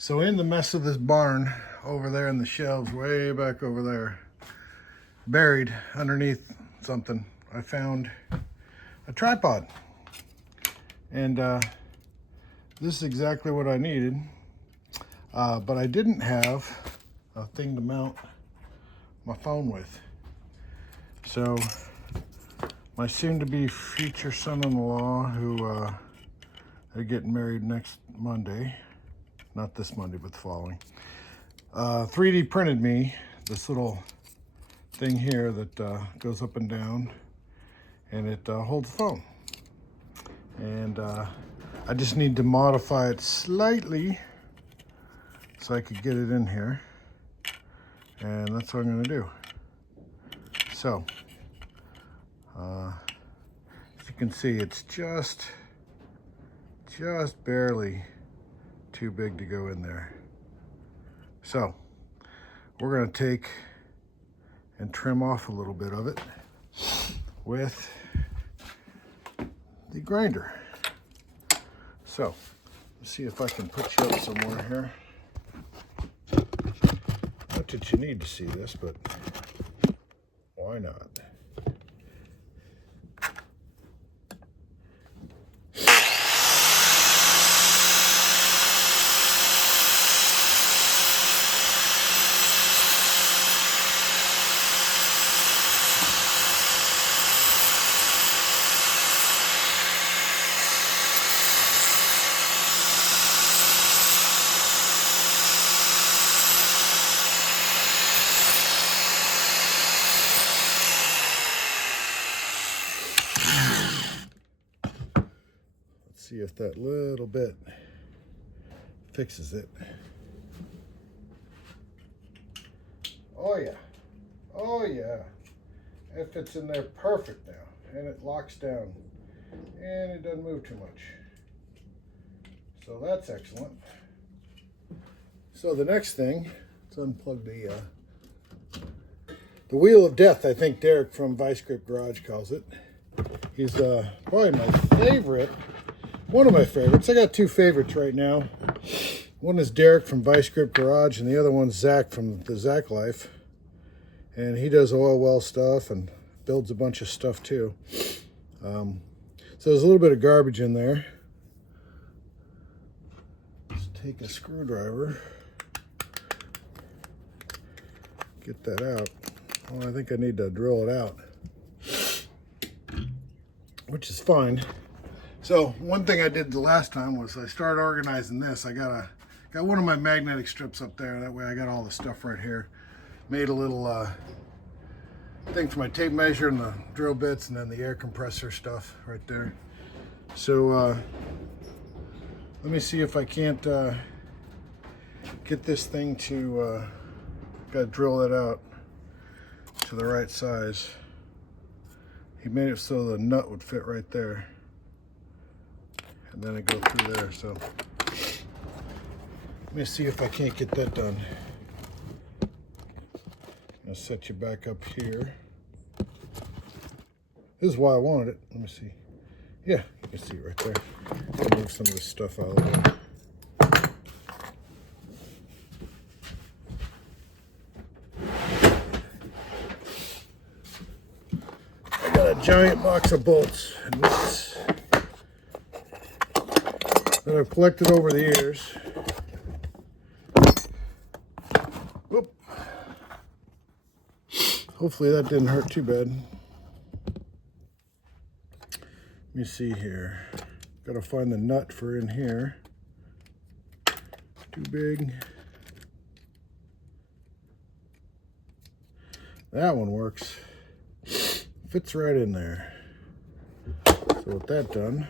So in the mess of this barn over there in the shelves, way back over there, buried underneath something, I found a tripod. And this is exactly what I needed. But I didn't have a thing to mount my phone with. So my soon-to-be future son-in-law, who are getting married next Monday, not this Monday, but the following, 3D printed me this little thing here that goes up and down, and it holds the phone. And I just need to modify it slightly so I could get it in here, and that's what I'm going to do. So as you can see, it's just barely too big to go in there. So we're going to take and trim off a little bit of it with the grinder. So let's see if I can put you up somewhere here. Not that you need to see this, but why not? See if that little bit fixes it. Oh yeah, oh yeah, it fits in there perfect now, and it locks down, and it doesn't move too much. So that's excellent. So the next thing, let's unplug the wheel of death, I think Derek from Vice Grip Garage calls it. He's probably my favorite. One of my favorites. I got two favorites right now. One is Derek from Vice Grip Garage, and the other one's Zach from the Zach Life. And he does oil well stuff and builds a bunch of stuff too. So there's a little bit of garbage in there. Let's take a screwdriver, get that out. Well, I think I need to drill it out, which is fine. So one thing I did the last time was I started organizing this. I got one of my magnetic strips up there. That way I got all the stuff right here. Made a little thing for my tape measure and the drill bits, and then the air compressor stuff right there. So let me see if I can't get this thing to, got to drill that out to the right size. He made it so the nut would fit right there. And then I go through there, so let me see if I can't get that done. I'll set you back up here. This is why I wanted it. Let me see. Yeah, you can see it right there. I'll move some of this stuff out of the way. I got a giant box of bolts and nuts that I've collected over the years. Whoop. Hopefully that didn't hurt too bad. Let me see here. Gotta find the nut for in here. Too big. That one works. Fits right in there. So with that done,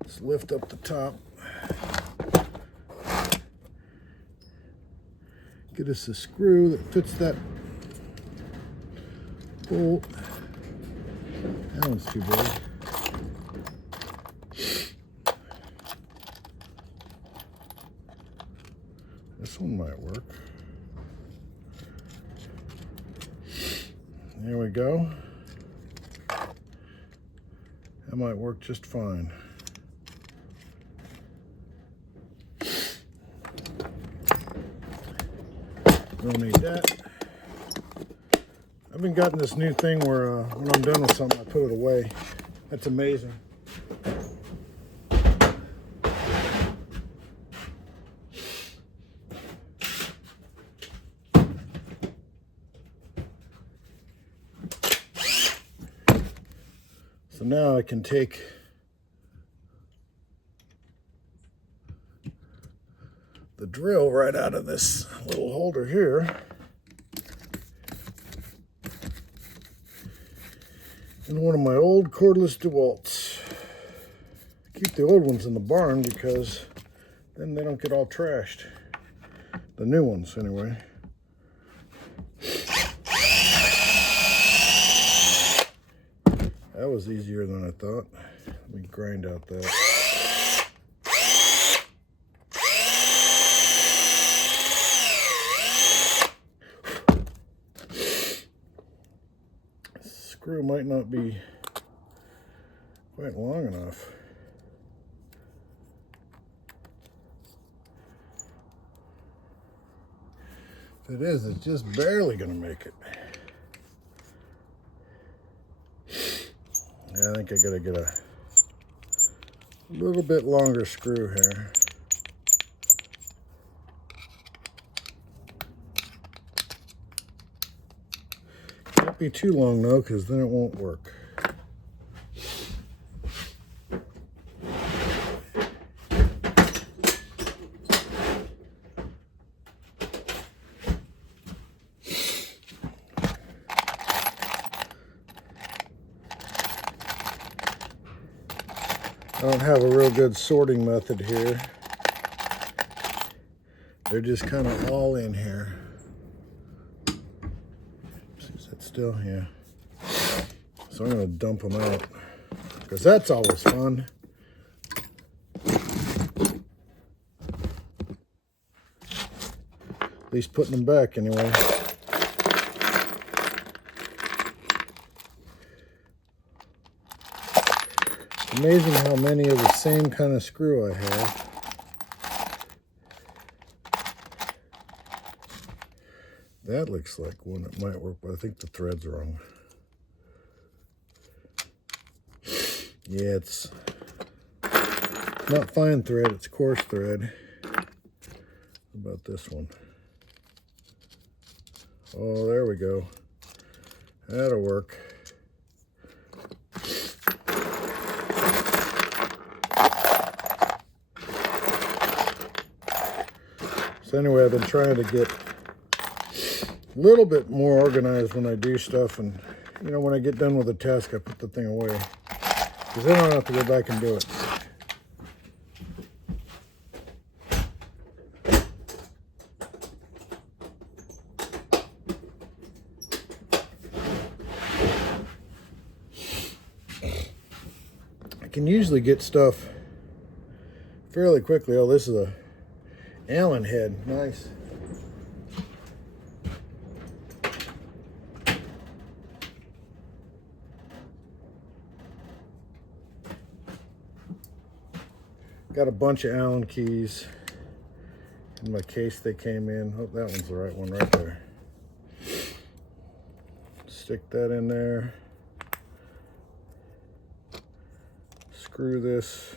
let's lift up the top. Get us a screw that fits that bolt. That one's too big. This one might work. There we go. That might work just fine. Don't need that. I've been getting this new thing where when I'm done with something, I put it away. That's amazing. So now I can take the drill right out of this little holder here. And one of my old cordless DeWalts. Keep the old ones in the barn because then they don't get all trashed. The new ones, anyway. That was easier than I thought. Let me grind out that. Screw might not be quite long enough. If it is, it's just barely gonna make it. Yeah, I think I gotta get a little bit longer screw here. Can't be too long though, because then it won't work. I don't have a real good sorting method here. They're just kind of all in here. Is that still? Yeah. So I'm going to dump them out because that's always fun. At least putting them back anyway. Amazing how many of the same kind of screw I have. That looks like one that might work, but I think the thread's wrong. Yeah, it's not fine thread, it's coarse thread. How about this one? Oh, there we go. That'll work. So anyway, I've been trying to get a little bit more organized when I do stuff, and you know, when I get done with a task, I put the thing away because then I don't have to go back and do it. I can usually get stuff fairly quickly. Oh, this is a Allen head. Nice. Got a bunch of Allen keys in my case they came in. Oh, that one's the right one right there. Stick that in there. Screw this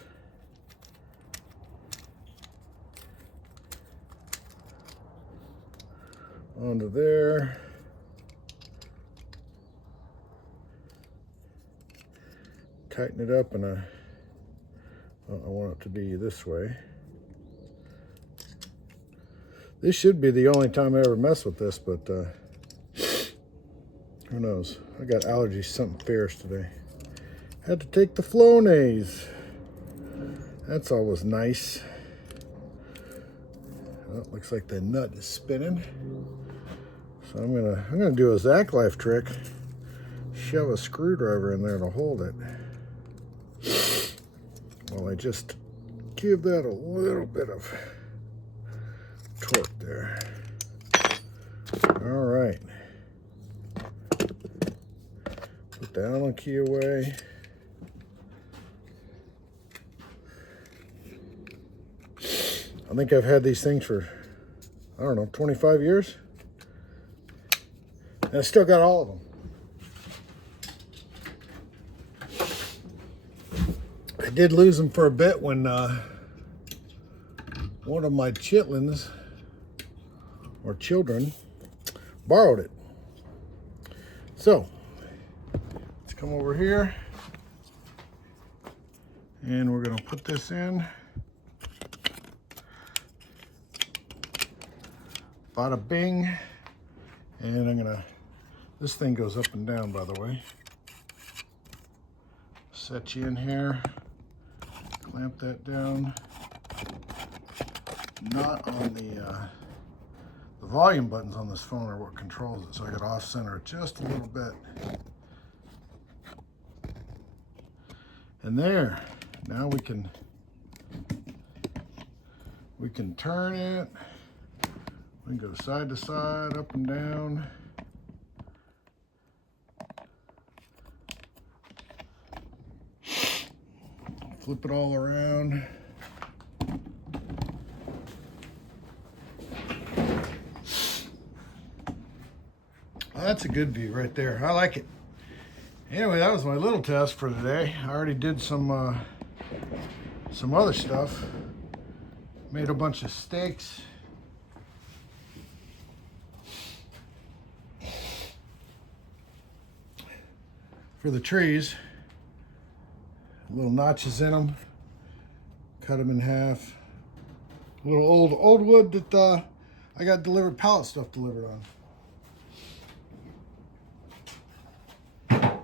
onto there. Tighten it up, and I want it to be this way. This should be the only time I ever mess with this, but who knows? I got allergies, something fierce today. Had to take the Flonase. That's always nice. Well, looks like the nut is spinning. So I'm gonna do a Zack Life trick. Shove a screwdriver in there to hold it. Well, I just give that a little bit of torque there. All right. Put the Allen key away. I think I've had these things for, I don't know, 25 years. And I still got all of them. I did lose them for a bit when one of my chitlins or children borrowed it. So let's come over here and we're gonna put this in. Bada bing. And I'm gonna, this thing goes up and down, by the way. Set you in here, clamp that down. Not on the volume buttons on this phone are what controls it, so I got off center it just a little bit. And there, now we can turn it. We can go side to side, up and down. Flip it all around. Well, that's a good view right there. I like it. Anyway, that was my little test for today. I already did some other stuff. Made a bunch of steaks. For the trees, little notches in them, cut them in half. A little old wood that I got delivered, pallet stuff delivered on.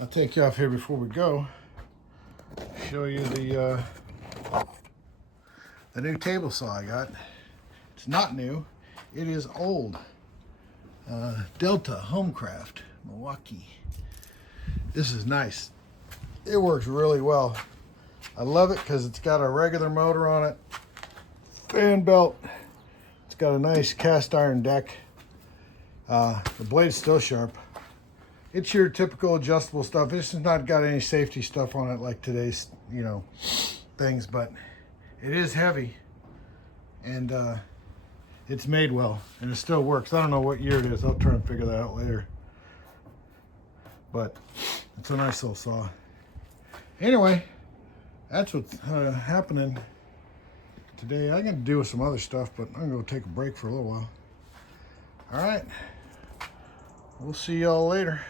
I'll take you off here before we go. Show you the new table saw I got. It's not new, it is old. Delta Homecraft, Milwaukee. This is nice. It works really well. I love it because it's got a regular motor on it, fan belt. It's got a nice cast iron deck. The blade's still sharp. It's your typical adjustable stuff. This has not got any safety stuff on it like today's, things, but it is heavy and it's made well and it still works. I don't know what year it is. I'll try and figure that out later. But it's a nice little saw. Anyway, that's what's happening today. I'm going to do some other stuff, but I'm going to take a break for a little while. All right. We'll see y'all later.